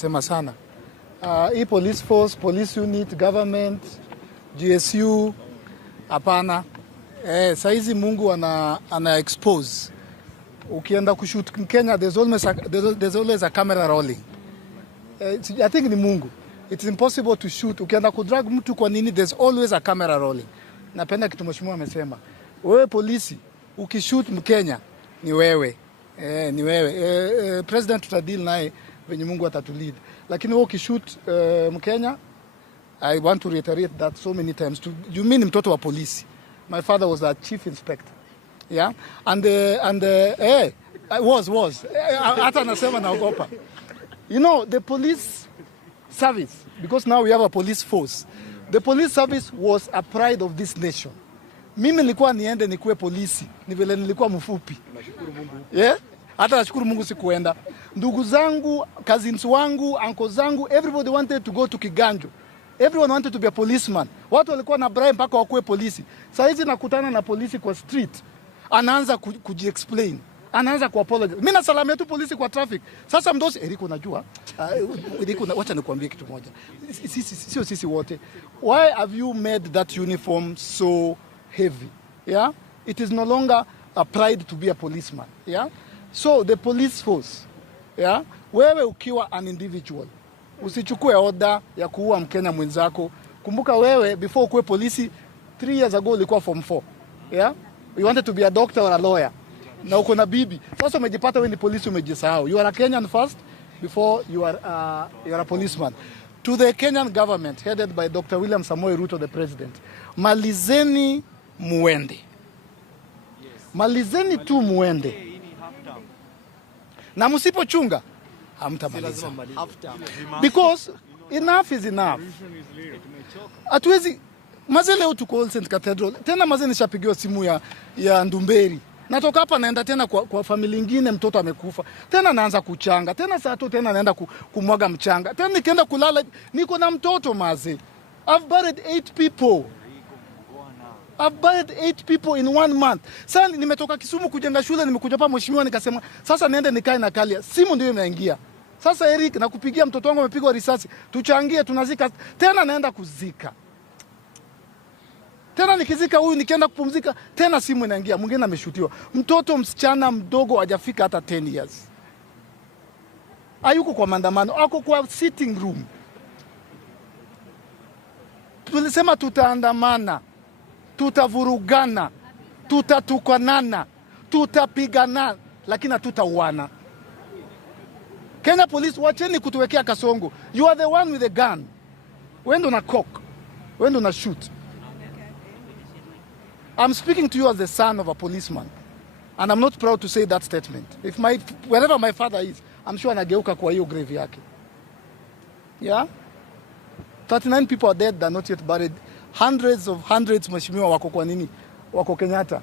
sema sana. Hii police force, police unit, government, GSU, hapana. Saizi Mungu ana expose. Ukienda kushoot in Kenya, there's always a camera rolling. I think ni Mungu. It's impossible to shoot. Ukienda kudrag mtu kwa nini, there's always a camera rolling. Napenda kitu mheshimiwa amesema. Wewe polisi, ukishoot Mkenya, ni wewe. Ni wewe. President tutadili naye venye Mungu atatulead. Lakini wewe ukishoot Mkenya, I want to reiterate that so many times. You mean mtoto wa polisi. My father was a chief inspector. Yeah? And was. Hata nasema naogopa. You know, the police service, because now we have a police force. The police service was a pride of this nation. Mimi nilikuwa niende nikuwe polisi, ni vile nilikuwa mfupi. Nashukuru Mungu. Yeah? Hata nashukuru Mungu sikuenda. Ndugu zangu, cousins wangu, uncles zangu, everybody wanted to go to Kiganjo. Everyone wanted to be a policeman. Watu walikuwa na bribe mpaka wakuwe polisi. Sasa hizi nakutana na polisi kwa street. Anaanza kuji-explain. Anaanza ku-apologize. Mimi nasalamia tu polisi kwa traffic. Sasa mdosi, Eriko unajua? Eriko, wacha nikuambie kitu moja. Sisi wote. Why have you made that uniform so heavy? Yeah? It is no longer a pride to be a policeman. Yeah? So the police force, yeah? Wewe ukiwa an individual, usichukue order ya kuua Mkenya mwenzako. Kumbuka wewe before ukuwe polisi 3 years ago ulikuwa form 4. Yeah? You wanted to be a doctor or a lawyer. Na uko na bibi. Sasa umejipata wewe ni polisi, umejisahau. You are a Kenyan first before you are a policeman. To the Kenyan government headed by Dr. William Samoei Ruto, the president. Malizeni muende. Malizeni tu muende. Na msipochunga hamtamaliza. Because enough is enough. Hatuwezi maze leo tuko All Saints Cathedral. Tena maze nishapigiwa simu ya Ndumberi. Natoka hapa naenda tena kwa familia nyingine, mtoto amekufa. Tena naanza kuchanga. Tena saa tu tena naenda kumwaga mchanga. Tena nikienda kulala niko na mtoto maze. I've buried 8 people. I've buried 8 people in 1 month. Sasa nimetoka Kisumu kujenga shule, nimekuja hapa mheshimiwa nikasema sasa niende nikae na Kalia. Simu ndio imeingia. Sasa Eric nakupigia mtoto wangu amepigwa risasi. Tuchangie tunazika. Tena naenda kuzika. Tena nikizika huyu nikienda kupumzika tena simu inaingia, mwingine ameshutiwa. Mtoto msichana mdogo hajafika hata 10 years. Hayuko kwa maandamano, ako kwa sitting room. Tulisema tutaandamana, tutavurugana, tutatukanana, tutapigana, lakini tutauana. Kenya Police, wacheni kutuwekea kasongo. You are the one with the gun. Wewe ndo na cock. Wewe ndo na shoot. I'm speaking to you as the son of a policeman. And I'm not proud to say that statement. Wherever my father is, I'm sure anageuka kwa hiyo grave yake. Yeah? 39 people are dead, they're not yet buried. Hundreds mheshimiwa wako kwa nini? Wako Kenyatta.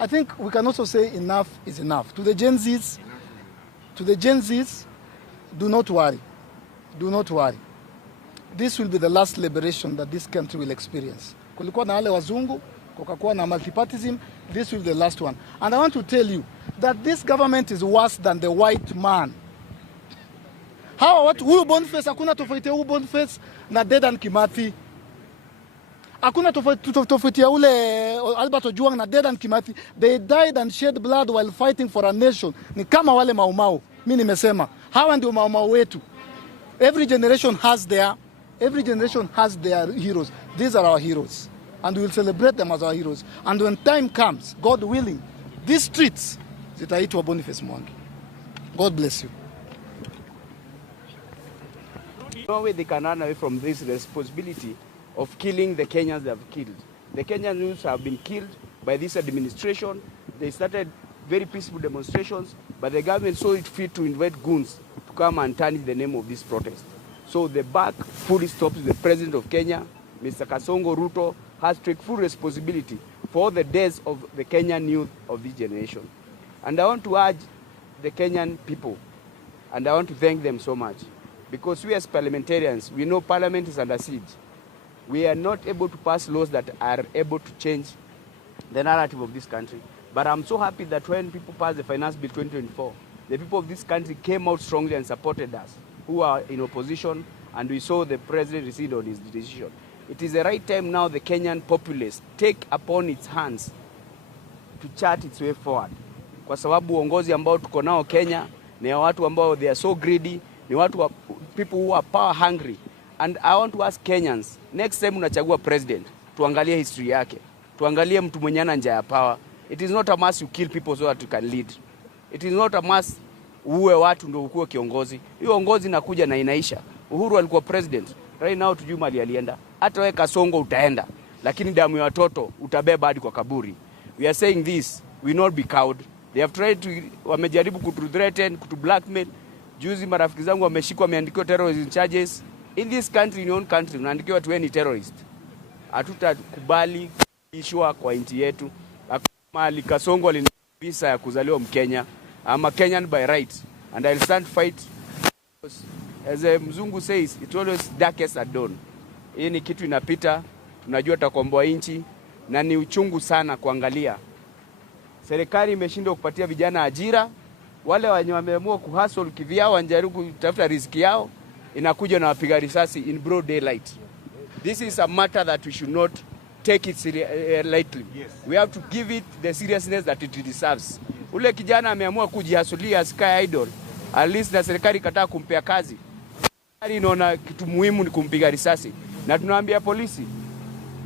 I think we can also say enough is enough. To the Gen Zs, do not worry. Do not worry. This will be the last liberation that this country will experience. Kulikuwa na wale wazungu, kukakuwa na multipartism, this will be the last one. And I want to tell you that this government is worse than the white man. Hawa watu, huyu Bonface, hakuna tofauti ya huyu Bonface na Dedan Kimathi. Hakuna tofauti ya ule Albert Ojwang na Dedan Kimathi. They died and shed blood while fighting for a nation. Ni kama wale maumau. Mimi nimesema, hawa ndio maumau wetu. Every generation has their heroes. These are our heroes. And we will celebrate them as our heroes. And when time comes, God willing, these streets zitaitwa Bonface Mwangi. God bless you. No way they can run away from this responsibility of killing the Kenyans they have killed. The Kenyan youths have been killed by this administration. They started very peaceful demonstrations, but the government saw it fit to invite goons to come and tarnish the name of this protest. So the back fully stops the president of Kenya, Mr. Kasongo Ruto, has to take full responsibility for the deaths of the Kenyan youth of this generation. And I want to urge the Kenyan people, and I want to thank them so much, because we as parliamentarians, we know parliament is under siege. We are not able to pass laws that are able to change the narrative of this country. But I'm so happy that when people passed the Finance Bill 2024, the people of this country came out strongly and supported us. who are in opposition, and we saw the president recede on his decision. It is the right time now the Kenyan populace take upon its hands to chart its way forward. Kwa sababu uongozi ambao tuko nao Kenya ni watu ambao they are so greedy, ni watu wa, people who are power hungry. And I want to ask Kenyans, next time unachagua president, tuangalie history yake. Tuangalie mtu mwenye ana njaa ya power. It is not a must you kill people so that you can lead. It is not a must uwe watu ndio ukuwe kiongozi. Hiyo uongozi inakuja na inaisha. Uhuru alikuwa president. Right now tujui mali alienda. Hata wewe Kasongo utaenda. Lakini damu ya watoto utabeba hadi kwa kaburi. We are saying this, we will not be cowed. They have tried to, wamejaribu kutu-threaten, kutu-blackmail. Juzi marafiki zangu wameshikwa wameandikiwa terrorism charges. In this country, in your own country, unaandikiwa tu ni terrorist. Hatutakubali kuishwa kwa nchi yetu. Mali Kasongo alina visa ya kuzaliwa Mkenya. I'm a Kenyan by right. And I'll stand fight. As a mzungu says, it always darkest at dawn. Hii ni kitu inapita. Tunajua tutakomboa nchi. Na ni uchungu sana kuangalia. Serikali imeshindwa kupatia vijana ajira. Wale wenye wameamua kuhustle kivyao wanajaribu kutafuta riziki yao, inakuja na wapiga risasi in broad daylight. This is a matter that we should not take it lightly. Yes. We have to give it the seriousness that it deserves. Ule kijana ameamua kujihasulia asikae idol. At least na serikali kataa kumpea kazi. Serikali inaona kitu muhimu ni kumpiga risasi. Na tunaambia polisi,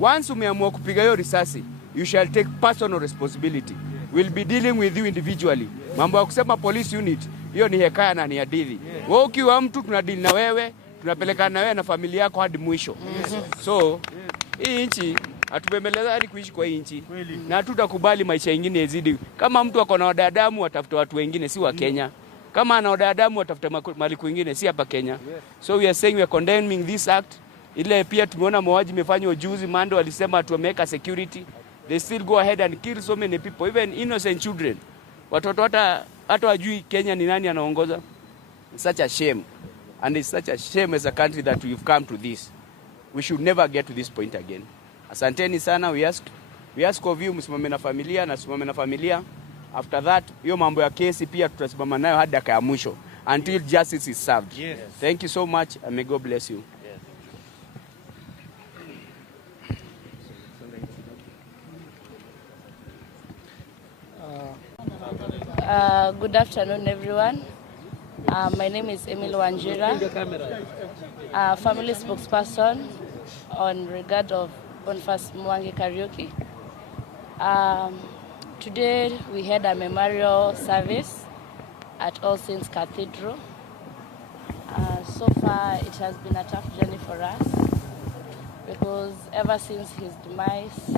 once umeamua kupiga hiyo risasi, you shall take personal responsibility. We'll be dealing with you individually. Mambo ya kusema police unit, hiyo ni hekaya na ni hadithi. Wewe ukiwa mtu tunadeal na wewe, tunapelekana na wewe na familia yako hadi mwisho. So, hii nchi hatubembeleza hadi kuishi kwa hii nchi. Na hatutakubali maisha mengine yazidi. Kama mtu ako na wadadamu atafuta watu wengine si wa Kenya. Kama ana wadadamu atafuta mali kwingine si hapa Kenya. So we are saying we are condemning this act. Ile pia tumeona mauaji imefanywa juzi, Mando walisema tuweka security. They still go ahead and kill so many people, even innocent children. Watoto hata wajui Kenya ni nani anaongoza. It's such a shame. And it's such a shame as a country that we've come to this. We should never get to this point again. Asanteni sana, we ask of you msimame na familia na simame na familia. After that, hiyo mambo ya kesi pia tutasimama nayo hadi dakika ya mwisho until justice is served. Yes. Thank you so much and may God bless you. Good afternoon, everyone. My name is Emil Wanjira, family spokesperson on regard of Bonface Kariuki. Today we had a memorial service at All Saints Cathedral. So far it has been a tough journey for us because ever since his demise,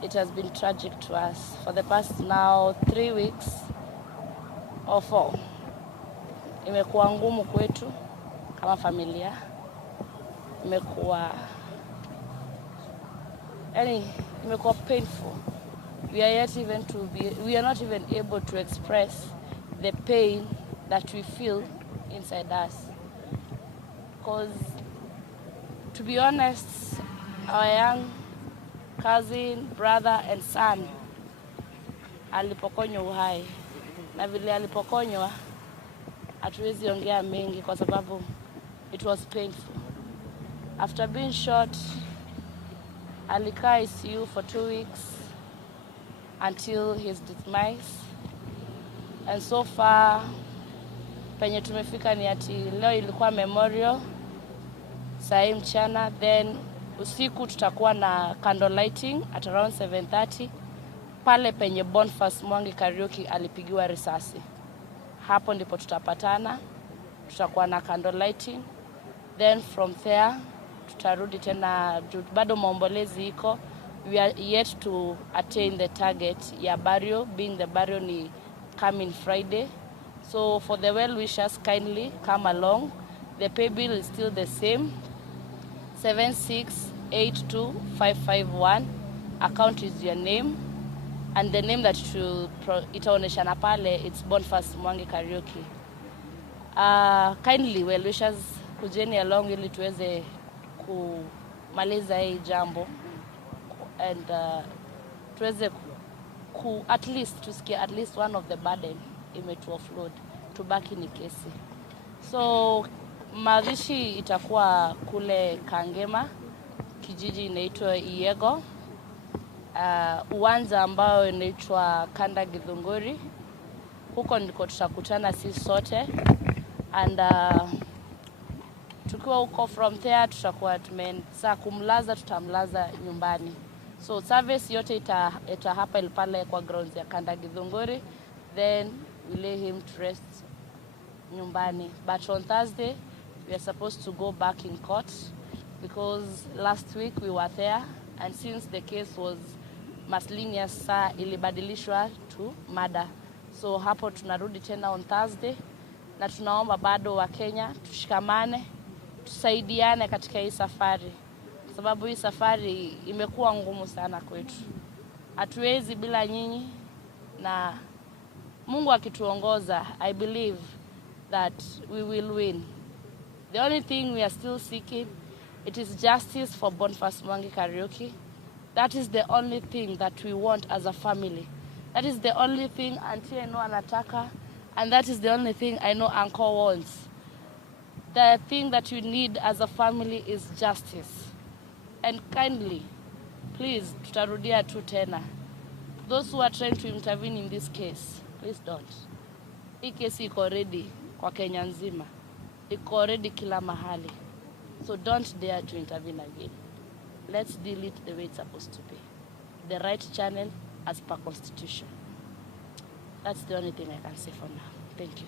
it has been tragic to us. For the past now 3 weeks or 4, imekuwa ngumu kwetu kama familia. Imekuwa painful. We are not even able to express the pain that we feel inside us. Because to be honest, our young cousin, brother and son alipokonywa uhai, na vile alipokonywa hatuwezi ongea mengi kwa sababu it was painful. After being shot, alikaa ICU for 2 weeks until his demise. And so far penye tumefika ni ati leo ilikuwa memorial saa mchana, then usiku tutakuwa na candle lighting at around 7:30 pale penye Bonface Kariuki alipigiwa risasi. Hapo ndipo tutapatana, tutakuwa na candle lighting, then from there tutarudi tena, bado maombolezi iko. We are yet to attain the target ya burial, being the burial ni coming Friday. So for the well wishers, kindly come along. The pay bill is still the same, 7682551. Account is your name, and the name that itaoneshana pale, it's Bonface Kariuki. Kindly well wishers, kujeni along ili tuweze kumaliza hii jambo and tuweze at least tusikie at least one of the burden imetu offload, tubaki ni kesi. So mazishi itakuwa kule Kangema, kijiji inaitwa Iego. Uwanja ambao inaitwa Kanda Githunguri. Huko ndiko tutakutana sisi sote. And tukiwa huko from there tutakuwa tumeanza kumlaza, tutamlaza nyumbani. So service yote ita hapa pale kwa grounds ya Kanda Githunguri. Then we lay him to rest nyumbani. But on Thursday we are supposed to go back in court because last week we were there, and since the case was miscellaneous, ilibadilishwa to murder. So hapo tunarudi tena on Thursday, na tunaomba bado wa Kenya tushikamane, tusaidiane katika hii safari, sababu hii safari imekuwa ngumu sana kwetu. Hatuwezi bila nyinyi, na Mungu akituongoza, I believe that we will win. The only thing we are still seeking, it is justice for Bonface Kariuki. That is the only thing that we want as a family. That is the only thing Auntie I know anataka, and that is the only thing I know Uncle wants. The thing that you need as a family is justice. And kindly, please, tutarudia tu tena. Those who are trying to intervene in this case, please don't. Hii kesi iko already kwa Kenya nzima. Iko already kila mahali. So don't dare to intervene again. Let's deal it the way it's supposed to be. The right channel as per constitution. That's the only thing I can say for now. Thank you.